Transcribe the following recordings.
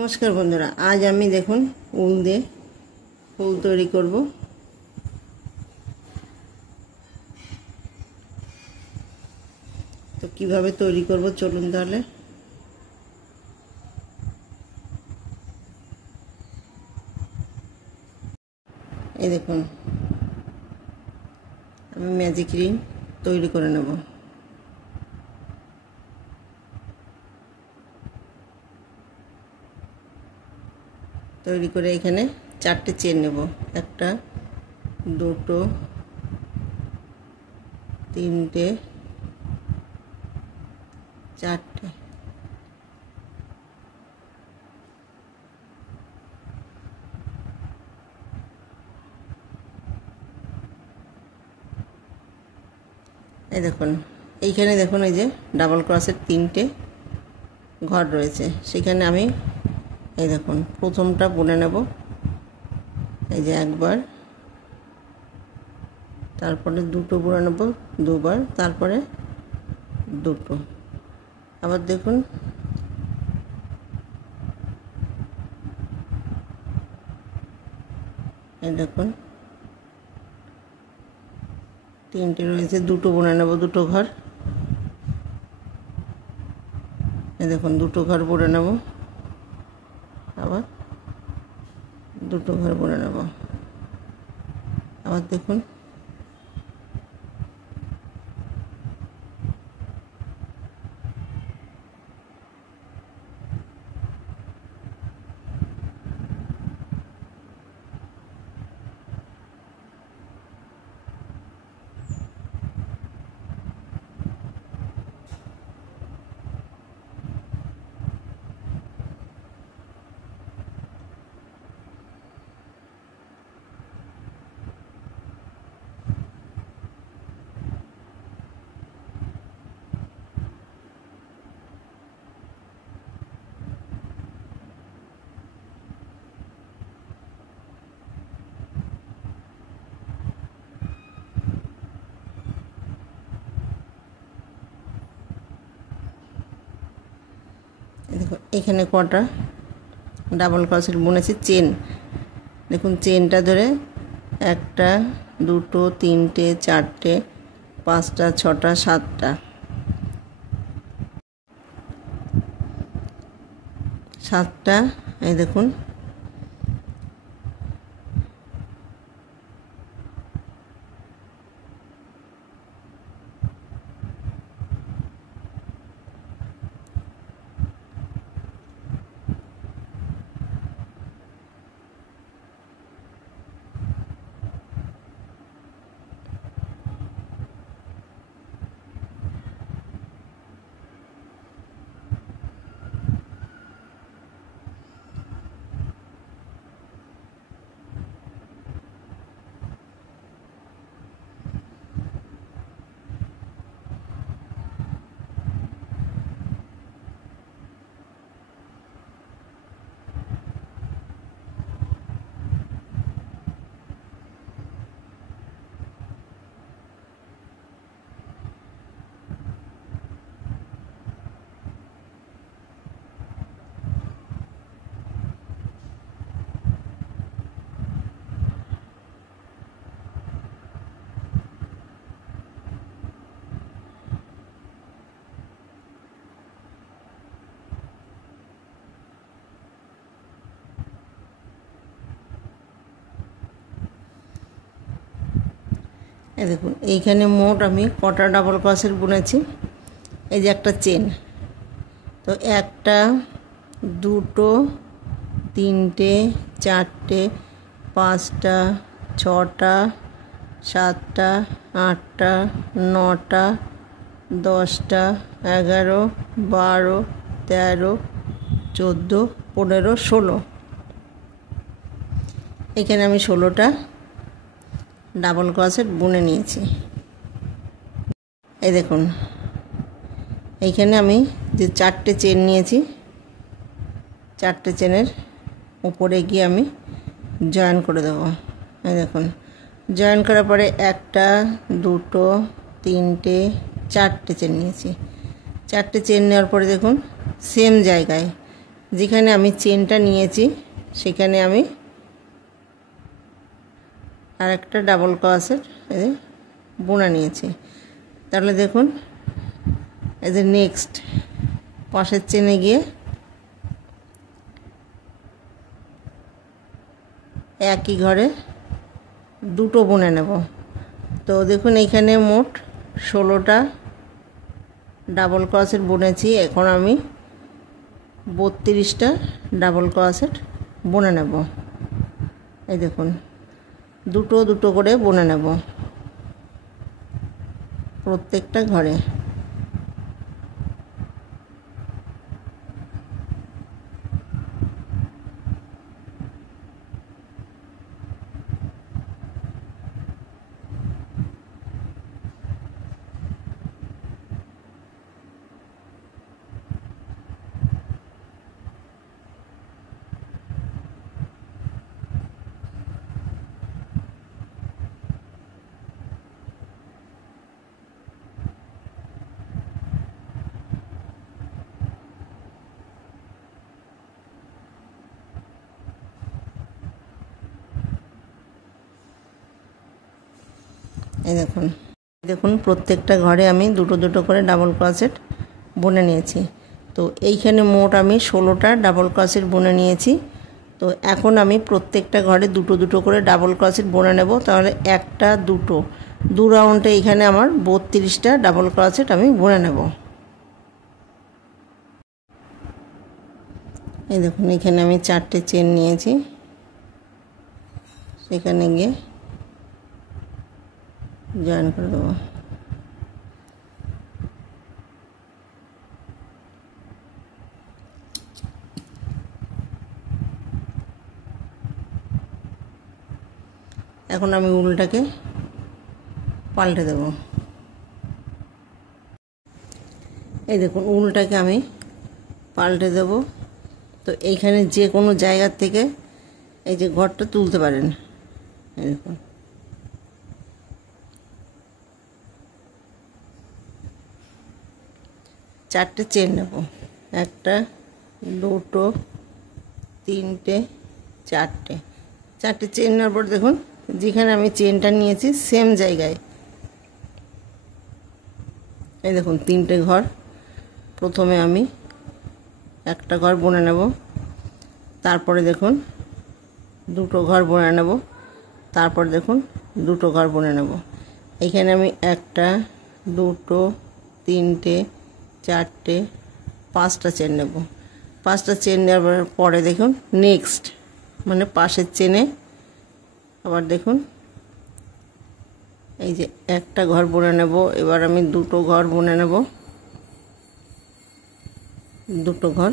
नमस्कार बंधुरा आज आमी देखुन उल दिए फुल तैरी करब। तो किभाबे तैरी करब चलुन ताहले। এই দেখুন আমি ম্যাজিক রিং তৈরি করে নেব। তৈরি করে এখানে চারটে চেন নেব, একটা দুটো তিনটে চারটে। এই দেখুন এইখানে দেখুন এই যে ডাবল ক্রসের তিনটে ঘর রয়েছে, সেখানে আমি এই দেখুন প্রথমটা বুনে নেব। এই যে একবার, তারপরে দুটো বুনে নেব দুবার, তারপরে দুটো। আবার দেখুন এই দেখুন তিনটে রয়েছে, দুটো বুনে নেব দুটো ঘর। এই দেখুন দুটো ঘর বুনে নেব, আবার দুটো ঘর বুনে নেব। আবার দেখুন দেখো এখানে কটা ডাবল ক্রসের বুনেছি চেন। দেখুন চেনটা ধরে একটা দুটো তিনটে চারটে পাঁচটা ছটা সাতটা, সাতটা। এই দেখুন এই দেখুন এইখানে মোট আমি কটা ডাবল ক্রসের বুনেছি। এই যে একটা চেন, তো একটা দুটো তিনটে চারটে পাঁচটা ছটা সাতটা আটটা নটা দশটা 11 12 13 14 15 16। এখানে আমি 16টা ডাবল ক্রসেট বুনে নিয়েছি। এই দেখুন এইখানে আমি যে চারটে চেন নিয়েছি, চারটে চেনের উপরে গিয়ে আমি জয়েন করে দেবো। এই দেখুন জয়েন করার পরে একটা দুটো তিনটে চারটে চেন নিয়েছি। চারটে চেন নেওয়ার পরে দেখুন সেম জায়গায় যেখানে আমি চেনটা নিয়েছি সেখানে আমি আর একটা ডাবল ক্রোশেট বোনা নিয়েছি। তাহলে দেখুন এই যে নেক্সট পাশের চেনে গিয়ে একই ঘরে দুটো বুনে নেব। তো দেখুন এইখানে মোট 16টা ডাবল ক্রোশেট বুনেছি। এখন আমি 32টা ডাবল ক্রোশেট বুনে নেব। এই দেখুন দুটো দুটো করে বুনে নেব প্রত্যেকটা ঘরে। এই দেখুন প্রত্যেকটা ঘরে আমি দুটো দুটো করে ডাবল ক্রোশেট বুনে নিয়েছি। তো এইখানে মোট আমি 16টা ডাবল ক্রোশেট বুনে নিয়েছি। তো এখন আমি প্রত্যেকটা ঘরে দুটো দুটো করে ডাবল ক্রোশেট বুনে নেব। তাহলে একটা দুটো দু রাউন্ডে এখানে আমার 32টা ডাবল ক্রোশেট আমি বুনে নেব। এই দেখুন এখানে আমি 4টে চেন নিয়েছি, সেখানে গিয়ে জয়েন করে দেবো। এখন আমি উলটাকে পাল্টে দেব। এই দেখুন উলটাকে আমি পাল্টে দেব। তো এইখানে যে কোনো জায়গার থেকে এই যে ঘরটা তুলতে পারেন। এই দেখুন চারটে চেন নেব, একটা দুটো তিনটে চারটে। চারটে চেন নেওয়ার পর দেখুন যেখানে আমি চেনটা নিয়েছি সেম জায়গায় এই দেখুন 3টে ঘর। প্রথমে আমি একটা ঘর বুনে নেব, তারপরে দেখুন দুটো ঘর বুনে নেব, তারপর দেখুন দুটো ঘর বুনে নেব। এখানে আমি একটা দুটো তিনটে চারটে 5টা চেন নেব। 5টা চেন নেওয়ার পরে দেখুন নেক্সট মানে পাশের চেনে আবার দেখুন এই যে একটা ঘর বুনে নেব। এবার আমি দুটো ঘর বুনে নেব, দুটো ঘর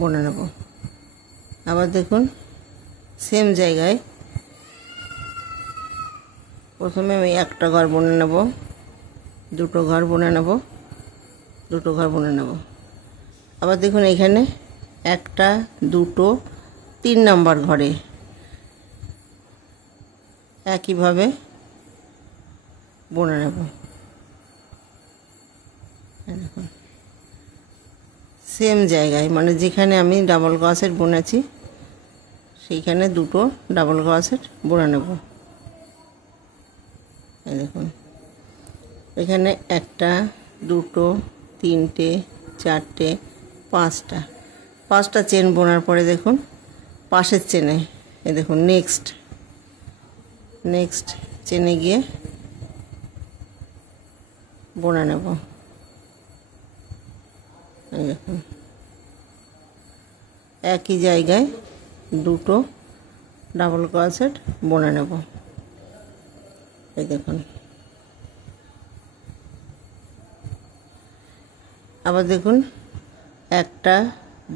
বুনে নেব। আবার দেখুন সেম জায়গায় প্রথমে আমি একটা ঘর বুনে নেব, দুটো ঘর বুনে নেব, দুটো ঘর বুনে নেব। আবার দেখুন এখানে একটা দুটো 3 নাম্বার ঘরে একইভাবে বুনে নেব। দেখুন সেম জায়গায় মানে যেখানে আমি ডাবল ক্রোশেট বুনেছি সেইখানে দুটো ডাবল ক্রোশেট বুনে নেব। এই দেখুন এখানে একটা দুটো তিনটে চারটে 5টা চেন বোনার পরে দেখুন পাশের চেনে এই দেখুন নেক্সট চেনে গিয়ে বুনে নেব। এই দেখুন একই জায়গায় দুটো ডাবল ক্রোশেট বুনে নেব। এই দেখুন আবার দেখুন একটা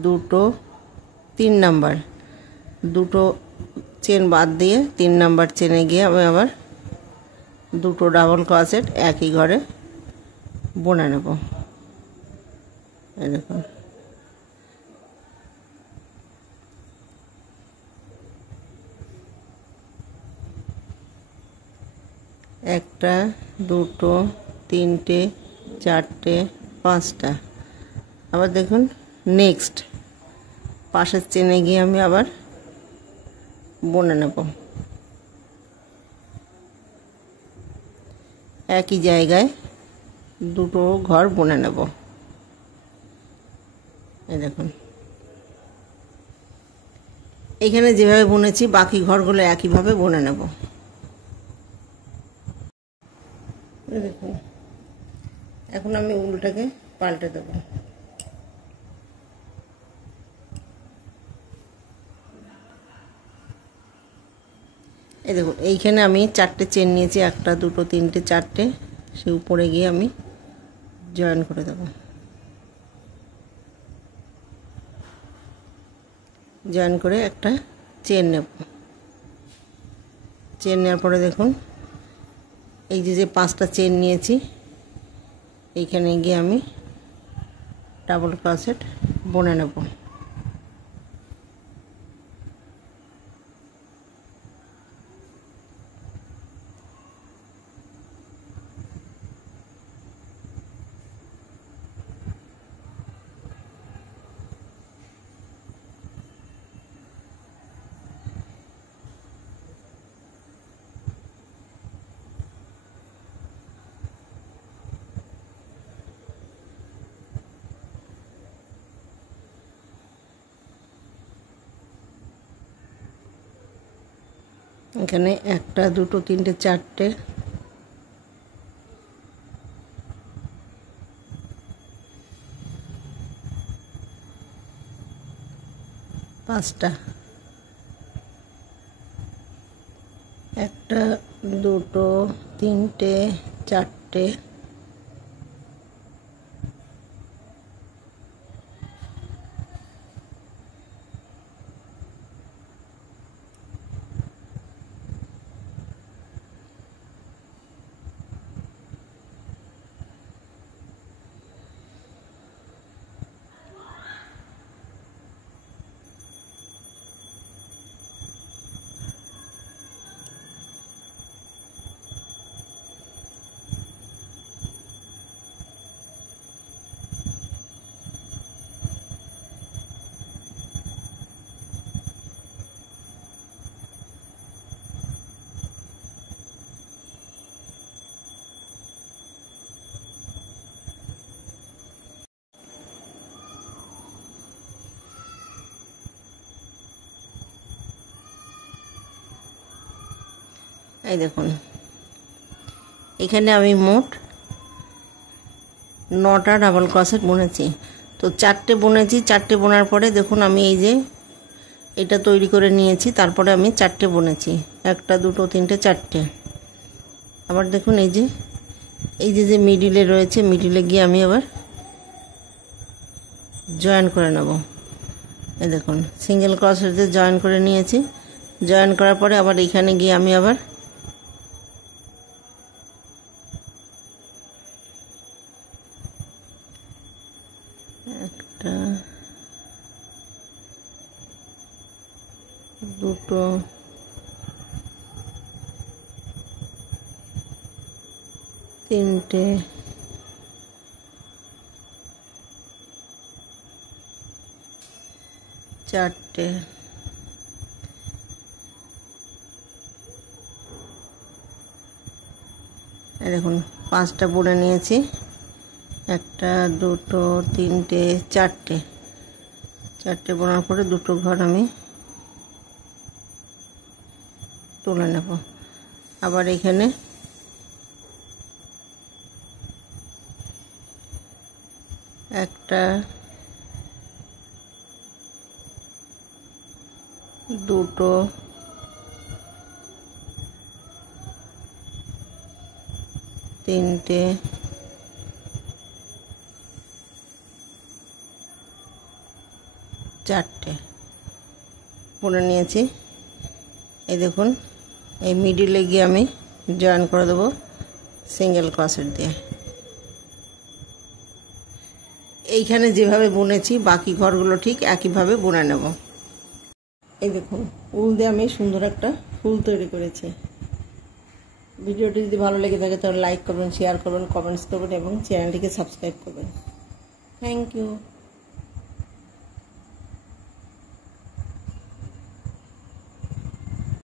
দুটো 3 নাম্বার দুটো চেন বাদ দিয়ে 3 নাম্বার চেনে গিয়ে আমি আবার দুটো ডাবল ক্রোশেট একই ঘরে বুনে নেব। এই দেখুন একটা দুটো তিনটে চারটে 5টা। আবার দেখুন নেক্সট পাশের চেনে গিয়ে আমি আবার বুনে নেব। একই জায়গায় দুটো ঘর বুনে নেব। এই দেখুন, এখানে যেভাবে বুনেছি বাকি ঘরগুলো একইভাবে বুনে নেব। দেখুন, এখন আমি উলটাকে পাল্টে দেব। এই দেখুন, এইখানে আমি 4টে চেন নিয়েছি, 1 2 3 4টে, সে উপরে গিয়ে আমি জয়েন করে দেব। জয়েন করে একটা চেন নেব। চেন নেওয়ার পরে দেখুন, এই যে 5টা চেন নিয়েছি, এইখানে গিয়ে আমি ডাবল ক্রোশেট বুনে নেব। এখানে 1 2 3 4টে, 5টা, 1 2 3 4টে, এই দেখুন, এখানে আমি মোট 9টা ডাবল ক্রোশেট বুনেছি। তো 4টে বুনেছি, 4টে বোনার পরে দেখুন আমি এই যে এটা তৈরি করে নিয়েছি, তারপরে আমি 4টে বুনেছি, 1 2 3 4টে। আবার দেখুন এই যে মিডিলে রয়েছে, মিডিলে গিয়ে আমি আবার জয়েন করে নেব। এই দেখুন, সিঙ্গেল ক্রোশেট দিয়ে জয়েন করে নিয়েছি। জয়েন করার পরে আবার এখানে গিয়ে আমি আবার একটা, দুটো, তিনটে, চারটে, দেখুন 5টা বুনে নিয়েছি, 1 2 3 4টে। 4টে বোনার পরে দুটো ঘর আমি তুলে নেব। আবার এখানে একটা, দুটো, তিনটে, চারটে বুনে নিয়েছি। এই দেখুন, এই মিডিলে গিয়ে আমি জয়েন করে দেবো সিঙ্গেল ক্রোশেট দিয়ে। এইখানে যেভাবে বুনেছি বাকি ঘরগুলো ঠিক একইভাবে বুনে নেব। এই দেখুন, উল দিয়ে আমি সুন্দর একটা ফুল তৈরি করেছি। ভিডিওটি যদি ভালো লেগে থাকে তাহলে লাইক করবেন, শেয়ার করবেন, কমেন্টস করবেন এবং চ্যানেলটিকে সাবস্ক্রাইব করবেন। Thank you.